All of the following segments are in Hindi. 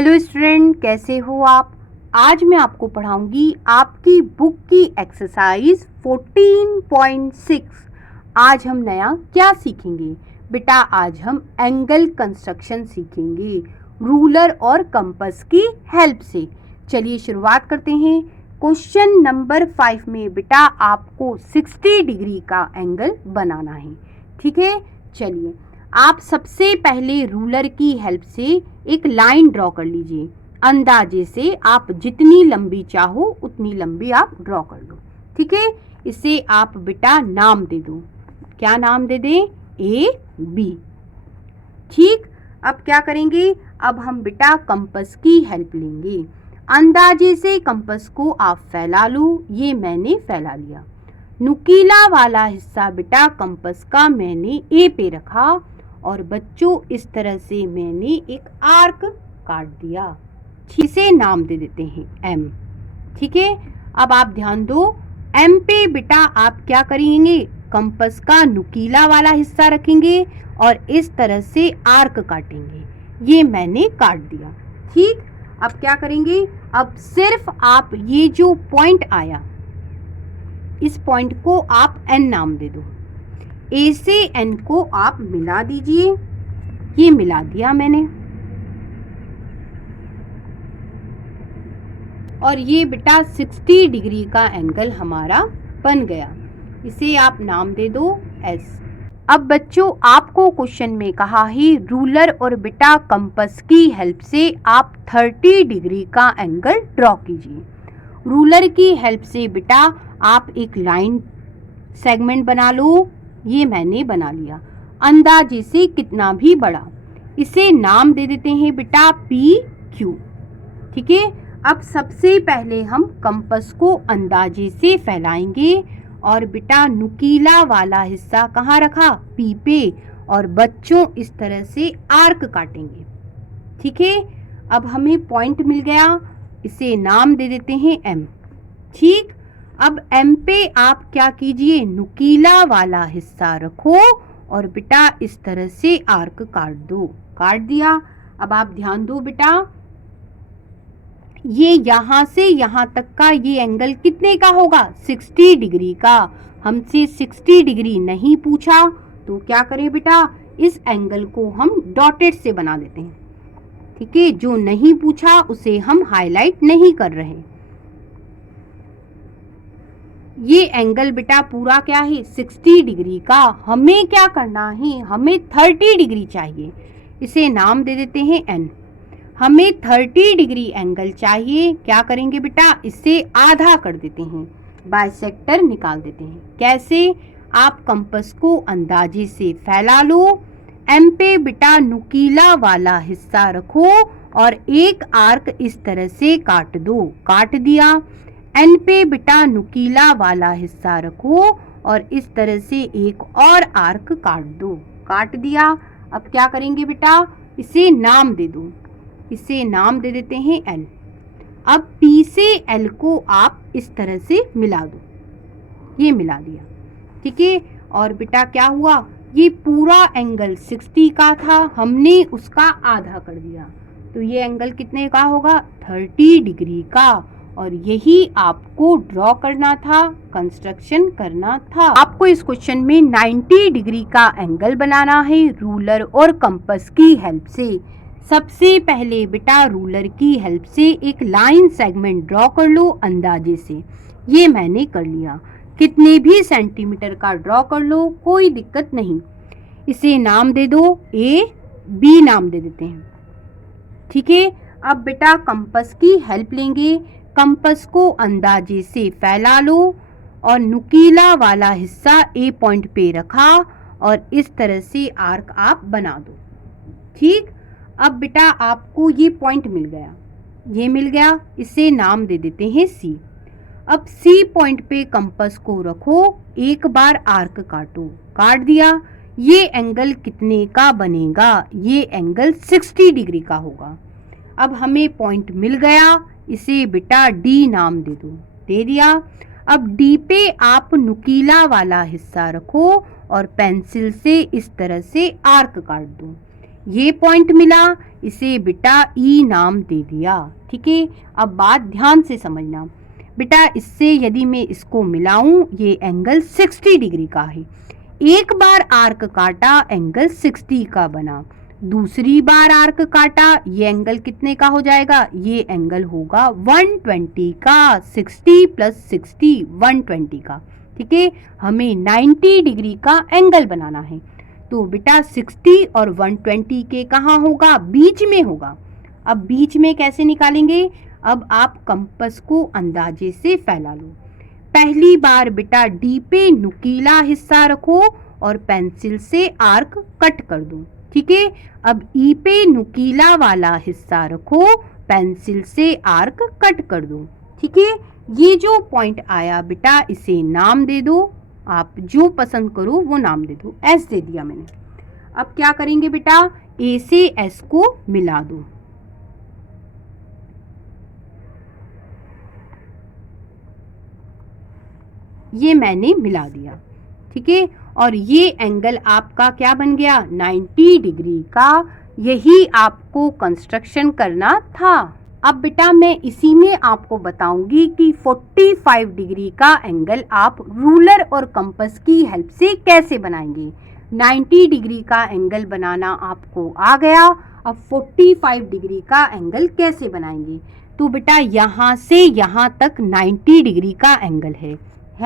हेलो स्टूडेंट, कैसे हो आप। आज मैं आपको पढ़ाऊंगी आपकी बुक की एक्सरसाइज 14.6। आज हम नया क्या सीखेंगे बेटा? आज हम एंगल कंस्ट्रक्शन सीखेंगे रूलर और कंपास की हेल्प से। चलिए शुरुआत करते हैं। क्वेश्चन नंबर 5 में बेटा आपको 60 डिग्री का एंगल बनाना है। ठीक है, चलिए आप सबसे पहले रूलर की हेल्प से एक लाइन ड्रॉ कर लीजिए। अंदाजे से आप जितनी लंबी चाहो उतनी लंबी आप ड्रॉ कर लो। ठीक है, इसे आप बेटा नाम दे दो। क्या नाम दे दें? A B. ठीक, अब क्या करेंगे? अब हम बेटा कंपास की हेल्प लेंगे। अंदाजे से कंपास को आप फैला लो। ये मैंने फैला लिया। नुकीला वाला हिस्सा बेटा कंपास का मैंने ए पे रखा और बच्चों इस तरह से मैंने एक आर्क काट दिया। इसे नाम दे देते हैं एम। ठीक है, अब आप ध्यान दो, एम पे बेटा आप क्या करेंगे? कंपास का नुकीला वाला हिस्सा रखेंगे और इस तरह से आर्क काटेंगे। ये मैंने काट दिया। ठीक, अब क्या करेंगे? अब सिर्फ आप ये जो पॉइंट आया, इस पॉइंट को आप एन नाम दे दो। ए से एन को आप मिला दीजिए। ये मिला दिया मैंने। और ये बेटा 60 डिग्री का एंगल हमारा बन गया। इसे आप नाम दे दो एस। अब बच्चों आपको क्वेश्चन में कहा है रूलर और बेटा कंपास की हेल्प से आप 30 डिग्री का एंगल ड्रॉ कीजिए। रूलर की हेल्प से बेटा आप एक लाइन सेगमेंट बना लो। ये मैंने बना लिया। अंदाजे से कितना भी बड़ा। इसे नाम दे देते हैं बेटा पी क्यू। ठीक है, अब सबसे पहले हम कंपास को अंदाजे से फैलाएंगे और बेटा नुकीला वाला हिस्सा कहाँ रखा? पी पे। और बच्चों इस तरह से आर्क काटेंगे। ठीक है, अब हमें पॉइंट मिल गया। इसे नाम दे देते हैं एम। ठीक, अब एम पे आप क्या कीजिए? नुकीला वाला हिस्सा रखो और बेटा इस तरह से आर्क काट दो। काट दिया। अब आप ध्यान दो बेटा, ये यहां से यहां तक का ये एंगल कितने का होगा? 60 डिग्री का। हमसे 60 डिग्री नहीं पूछा तो क्या करें बेटा? इस एंगल को हम डॉटेड से बना देते हैं। ठीक है, जो नहीं पूछा उसे हम हाईलाइट नहीं कर रहे। ये एंगल बेटा पूरा क्या है? 60 डिग्री का। हमें क्या करना है? हमें 30 डिग्री चाहिए। इसे नाम दे देते हैं एन। हमें 30 डिग्री एंगल चाहिए। क्या करेंगे बेटा? इसे आधा कर देते हैं, बाइसेक्टर निकाल देते हैं। कैसे? आप कंपास को अंदाजे से फैला लो। एम पे बेटा नुकीला वाला हिस्सा रखो और एक आर्क इस तरह से काट दो। काट दिया। एन पे बेटा नुकीला वाला हिस्सा रखो और इस तरह से एक और आर्क काट दो। काट दिया। अब क्या करेंगे बेटा? इसे नाम दे दो। इसे नाम दे देते हैं एल। अब पी से एल को आप इस तरह से मिला दो। ये मिला दिया। ठीक है, और बेटा क्या हुआ? ये पूरा एंगल 60 का था, हमने उसका आधा कर दिया। तो ये एंगल कितने का होगा? 30 डिग्री का। और यही आपको ड्रॉ करना था, कंस्ट्रक्शन करना था। आपको इस क्वेश्चन में 90 डिग्री का एंगल बनाना है रूलर और कंपास की हेल्प से। सबसे पहले बेटा रूलर की हेल्प से एक लाइन सेगमेंट ड्रॉ कर लो अंदाजे से। ये मैंने कर लिया। कितने भी सेंटीमीटर का ड्रॉ कर लो, कोई दिक्कत नहीं। इसे नाम दे दो ए बी नाम दे देते हैं। ठीक है, अब बेटा कंपास की हेल्प लेंगे। कंपास को अंदाजे से फैला लो और नुकीला वाला हिस्सा ए पॉइंट पे रखा और इस तरह से आर्क आप बना दो। ठीक, अब बेटा आपको ये पॉइंट मिल गया। ये मिल गया। इसे नाम दे देते हैं सी। अब सी पॉइंट पे कंपास को रखो, एक बार आर्क काटो। काट दिया। ये एंगल कितने का बनेगा? ये एंगल 60 डिग्री का होगा। अब हमें पॉइंट मिल गया। इसे बेटा डी नाम दे दो। दे दिया। अब डी पे आप नुकीला वाला हिस्सा रखो और पेंसिल से इस तरह से आर्क काट दो। ये पॉइंट मिला, इसे बेटा ई नाम दे दिया। ठीक है, अब बात ध्यान से समझना बेटा, इससे यदि मैं इसको मिलाऊं, ये एंगल 60 डिग्री का है। एक बार आर्क काटा, एंगल 60 का बना। दूसरी बार आर्क काटा, ये एंगल कितने का हो जाएगा? ये एंगल होगा 120 का। 60 प्लस 60 120 का। ठीक है, हमें 90 डिग्री का एंगल बनाना है। तो बेटा 60 और 120 के कहाँ होगा? बीच में होगा। अब बीच में कैसे निकालेंगे? अब आप कंपास को अंदाजे से फैला लो। पहली बार बेटा डी पे नुकीला हिस्सा रखो और पेंसिल से आर्क कट कर दो। ठीक है, अब ई पे नुकीला वाला हिस्सा रखो, पेंसिल से आर्क कट कर दो। ठीक है, ये जो पॉइंट आया बेटा, इसे नाम दे दो। आप जो पसंद करो वो नाम दे दो। एस दे दिया मैंने। अब क्या करेंगे बेटा? ए से एस को मिला दो। ये मैंने मिला दिया। ठीक है, और ये एंगल आपका क्या बन गया? 90 डिग्री का। यही आपको कंस्ट्रक्शन करना था। अब बेटा मैं इसी में आपको बताऊंगी कि 45 डिग्री का एंगल आप रूलर और कंपास की हेल्प से कैसे बनाएंगे। 90 डिग्री का एंगल बनाना आपको आ गया। अब 45 डिग्री का एंगल कैसे बनाएंगे? तो बेटा यहाँ से यहाँ तक 90 डिग्री का एंगल है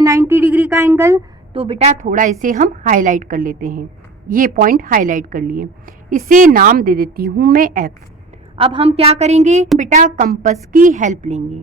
90 डिग्री का एंगल। तो बेटा थोड़ा इसे हम हाईलाइट कर लेते हैं। ये पॉइंट हाईलाइट कर लिए, इसे नाम दे देती हूँ मैं एफ। अब हम क्या करेंगे बेटा? कंपास की हेल्प लेंगे।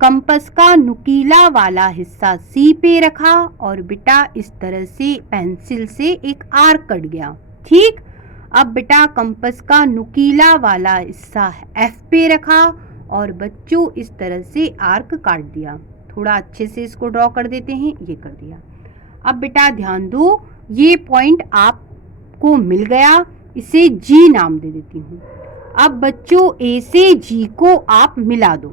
कंपास का नुकीला वाला हिस्सा सी पे रखा और बेटा इस तरह से पेंसिल से एक आर्क कट गया। ठीक, अब बेटा कंपास का नुकीला वाला हिस्सा एफ पे रखा और बच्चों इस तरह से आर्क काट दिया। थोड़ा अच्छे से इसको ड्रॉ कर देते हैं, ये कर दिया। अब बेटा ध्यान दो, ये पॉइंट आपको मिल गया, इसे जी नाम दे देती हूँ। अब बच्चों ए से जी को आप मिला दो।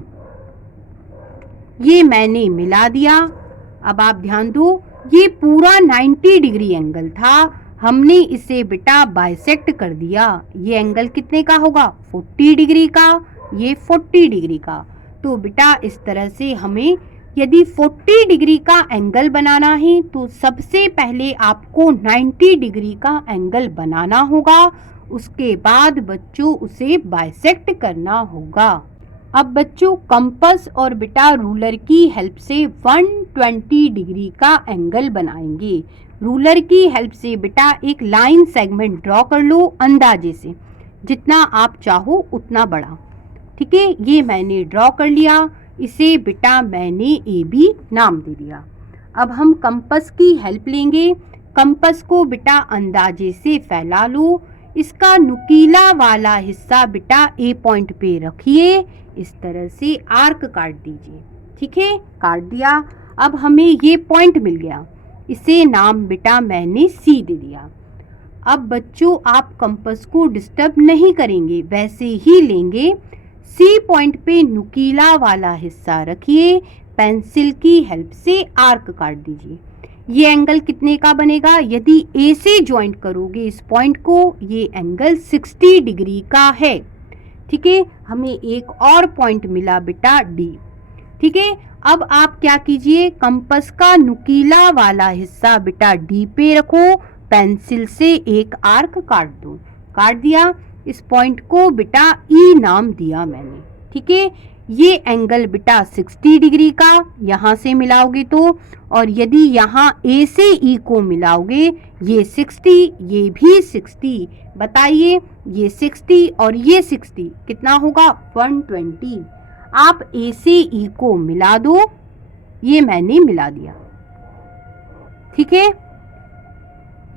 ये मैंने मिला दिया। अब आप ध्यान दो, ये पूरा 90 डिग्री एंगल था, हमने इसे बेटा बाइसेक्ट कर दिया। ये एंगल कितने का होगा? 40 डिग्री का, ये 40 डिग्री का। तो बेटा इस तरह से हमें यदि 40 डिग्री का एंगल बनाना है तो सबसे पहले आपको 90 डिग्री का एंगल बनाना होगा। उसके बाद बच्चों उसे बाइसेक्ट करना होगा। अब बच्चों कंपास और बेटा रूलर की हेल्प से 120 डिग्री का एंगल बनाएंगे। रूलर की हेल्प से बेटा एक लाइन सेगमेंट ड्रॉ कर लो अंदाजे से, जितना आप चाहो उतना बड़ा। ठीक है, ये मैंने ड्रॉ कर लिया, इसे बेटा मैंने ए बी नाम दे दिया। अब हम कंपास की हेल्प लेंगे। कंपास को बेटा अंदाजे से फैला लो। इसका नुकीला वाला हिस्सा बेटा ए पॉइंट पे रखिए, इस तरह से आर्क काट दीजिए। ठीक है, काट दिया। अब हमें ये पॉइंट मिल गया, इसे नाम बेटा मैंने सी दे दिया। अब बच्चों आप कंपास को डिस्टर्ब नहीं करेंगे, वैसे ही लेंगे। सी पॉइंट पे नुकीला वाला हिस्सा रखिए, पेंसिल की हेल्प से आर्क काट दीजिए। ये एंगल कितने का बनेगा? यदि ए से ज्वाइंट करोगे इस पॉइंट को, ये एंगल 60 डिग्री का है। ठीक है, हमें एक और पॉइंट मिला बेटा डी। ठीक है, अब आप क्या कीजिए, कंपास का नुकीला वाला हिस्सा बेटा डी पे रखो, पेंसिल से एक आर्क काट दो। काट दिया। इस पॉइंट को बेटा ई नाम दिया मैंने। ठीक है, ये एंगल बेटा 60 डिग्री का यहाँ से मिलाओगे तो, और यदि यहाँ ए से ई को मिलाओगे ये 60, ये भी 60। बताइए, ये 60 और ये 60 कितना होगा? 120। आप ए से ई को मिला दो, ये मैंने मिला दिया। ठीक है,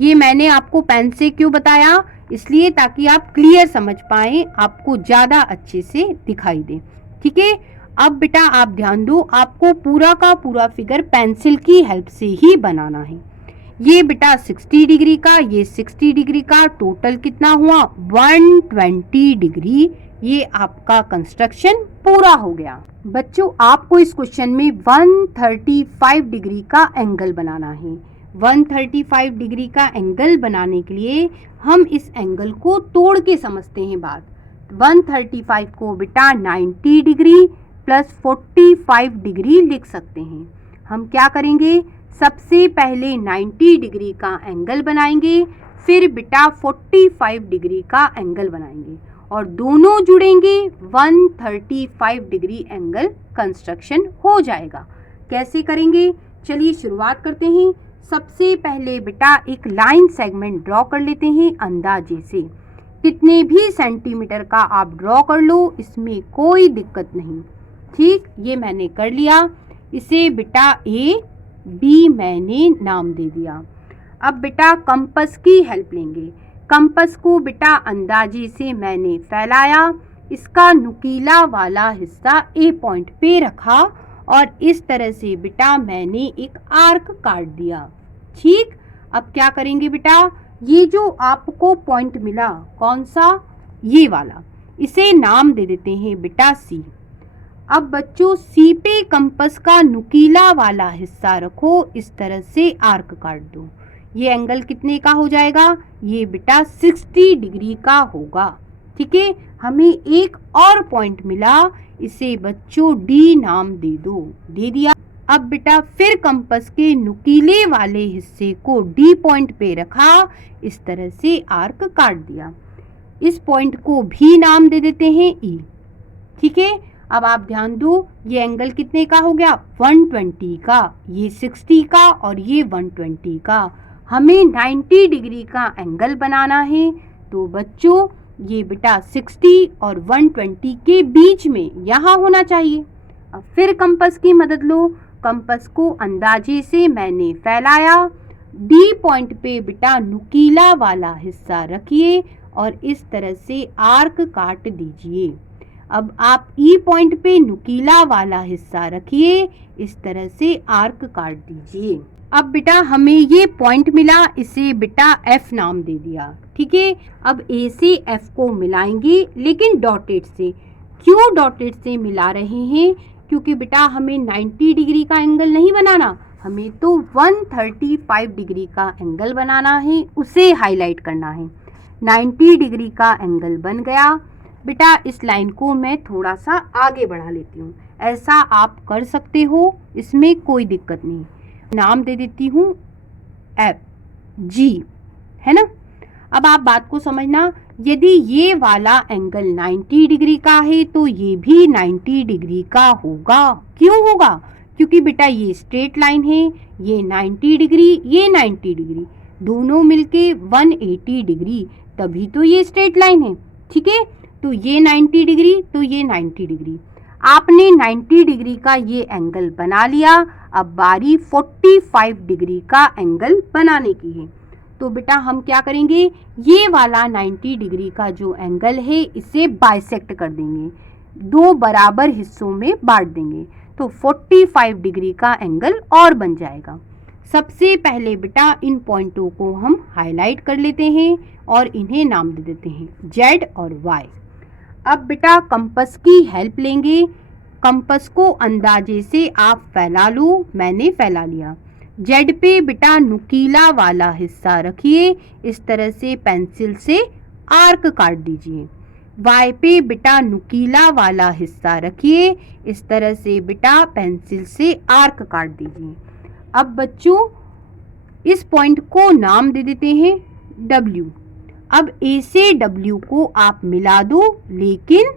ये मैंने आपको पेन से क्यों बताया? इसलिए ताकि आप क्लियर समझ पाएं, आपको ज़्यादा अच्छे से दिखाई दे। ठीक है, अब बेटा आप ध्यान दो, आपको पूरा का पूरा फिगर पेंसिल की हेल्प से ही बनाना है। ये बेटा 60 डिग्री का, ये 60 डिग्री का, टोटल कितना हुआ? 120 डिग्री। ये आपका कंस्ट्रक्शन पूरा हो गया। बच्चों आपको इस क्वेश्चन में 135 डिग्री का एंगल बनाना है। 135 डिग्री का एंगल बनाने के लिए हम इस एंगल को तोड़ के समझते हैं बात। 135 को बेटा 90 डिग्री प्लस 45 डिग्री लिख सकते हैं। हम क्या करेंगे, सबसे पहले 90 डिग्री का एंगल बनाएंगे, फिर बेटा 45 डिग्री का एंगल बनाएंगे और दोनों जुड़ेंगे, 135 डिग्री एंगल कंस्ट्रक्शन हो जाएगा। कैसे करेंगे, चलिए शुरुआत करते हैं। सबसे पहले बेटा एक लाइन सेगमेंट ड्रॉ कर लेते हैं अंदाजे से। कितने भी सेंटीमीटर का आप ड्रॉ कर लो, इसमें कोई दिक्कत नहीं। ठीक, ये मैंने कर लिया। इसे बेटा ए बी मैंने नाम दे दिया। अब बेटा कंपास की हेल्प लेंगे। कंपास को बेटा अंदाजे से मैंने फैलाया, इसका नुकीला वाला हिस्सा ए पॉइंट पे रखा और इस तरह से बेटा मैंने एक आर्क काट दिया। ठीक, अब क्या करेंगे बेटा, ये जो आपको पॉइंट मिला, कौन सा, ये वाला, इसे नाम दे देते हैं बेटा सी। अब बच्चों सी पे कंपास का नुकीला वाला हिस्सा रखो, इस तरह से आर्क काट दो। ये एंगल कितने का हो जाएगा, ये बेटा 60 डिग्री का होगा। ठीक है, हमें एक और पॉइंट मिला, इसे बच्चों डी नाम दे दो। दे दिया। अब बेटा फिर कंपास के नुकीले वाले हिस्से को डी पॉइंट पे रखा, इस तरह से आर्क काट दिया। इस पॉइंट को भी नाम दे देते हैं ई। ठीक है, अब आप ध्यान दो, ये एंगल कितने का हो गया, 120 का, ये 60 का और ये 120 का। हमें 90 डिग्री का एंगल बनाना है, तो बच्चों ये बेटा 60 और 120 के बीच में यहाँ होना चाहिए। अब फिर कंपास की मदद लो। कंपास को अंदाजे से मैंने फैलाया, डी पॉइंट पे बेटा नुकीला वाला हिस्सा रखिए और इस तरह से आर्क काट दीजिए। अब आप ई पॉइंट पे नुकीला वाला हिस्सा रखिए, इस तरह से आर्क काट दीजिए। अब बेटा हमें ये पॉइंट मिला, इसे बेटा एफ नाम दे दिया। ठीक है, अब ए से एफ को मिलाएंगे, लेकिन डॉटेड से। क्यों डॉटेड से मिला रहे हैं, क्योंकि बेटा हमें 90 डिग्री का एंगल नहीं बनाना, हमें तो 135 डिग्री का एंगल बनाना है, उसे हाईलाइट करना है। 90 डिग्री का एंगल बन गया। बेटा इस लाइन को मैं थोड़ा सा आगे बढ़ा लेती हूँ, ऐसा आप कर सकते हो, इसमें कोई दिक्कत नहीं। नाम दे देती हूँ एफ जी, है ना। अब आप बात को समझना, यदि ये वाला एंगल 90 डिग्री का है तो ये भी 90 डिग्री का होगा। क्यों होगा, क्योंकि बेटा ये स्ट्रेट लाइन है, ये 90 डिग्री, ये 90 डिग्री, दोनों मिलके 180 डिग्री, तभी तो ये स्ट्रेट लाइन है। ठीक है, तो ये 90 डिग्री, तो ये 90 डिग्री। आपने 90 डिग्री का ये एंगल बना लिया। अब बारी 45 डिग्री का एंगल बनाने की है। तो बेटा हम क्या करेंगे, ये वाला 90 डिग्री का जो एंगल है इसे बाइसेक्ट कर देंगे, दो बराबर हिस्सों में बांट देंगे, तो 45 डिग्री का एंगल और बन जाएगा। सबसे पहले बेटा इन पॉइंटों को हम हाईलाइट कर लेते हैं और इन्हें नाम दे देते हैं जेड और वाई। अब बेटा कंपास की हेल्प लेंगे। कंपास को अंदाजे से आप फैला लो, मैंने फैला लिया। जेड पे बेटा नुकीला वाला हिस्सा रखिए, इस तरह से पेंसिल से आर्क काट दीजिए। वाई पे बेटा नुकीला वाला हिस्सा रखिए, इस तरह से बेटा पेंसिल से आर्क काट दीजिए। अब बच्चों इस पॉइंट को नाम दे देते हैं डब्ल्यू। अब ए से डब्ल्यू को आप मिला दो, लेकिन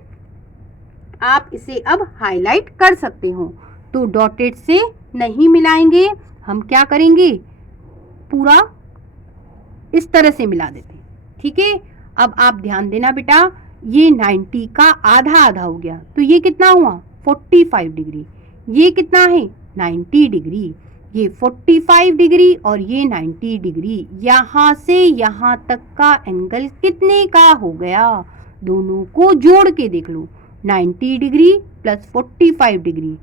आप इसे अब हाईलाइट कर सकते हो, तो डॉटेड से नहीं मिलाएंगे, हम क्या करेंगे, पूरा इस तरह से मिला देते हैं। ठीक है, अब आप ध्यान देना बेटा, ये 90 का आधा आधा हो गया, तो ये कितना हुआ 45 डिग्री, ये कितना है 90 डिग्री, ये 45 डिग्री और ये 90 डिग्री। यहाँ से यहाँ तक का एंगल कितने का हो गया, दोनों को जोड़ के देख लो, 90 डिग्री प्लस 45 डिग्री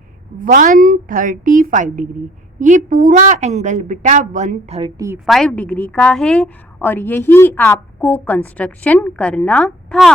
135 डिग्री। ये पूरा एंगल बेटा 135 डिग्री का है और यही आपको कंस्ट्रक्शन करना था।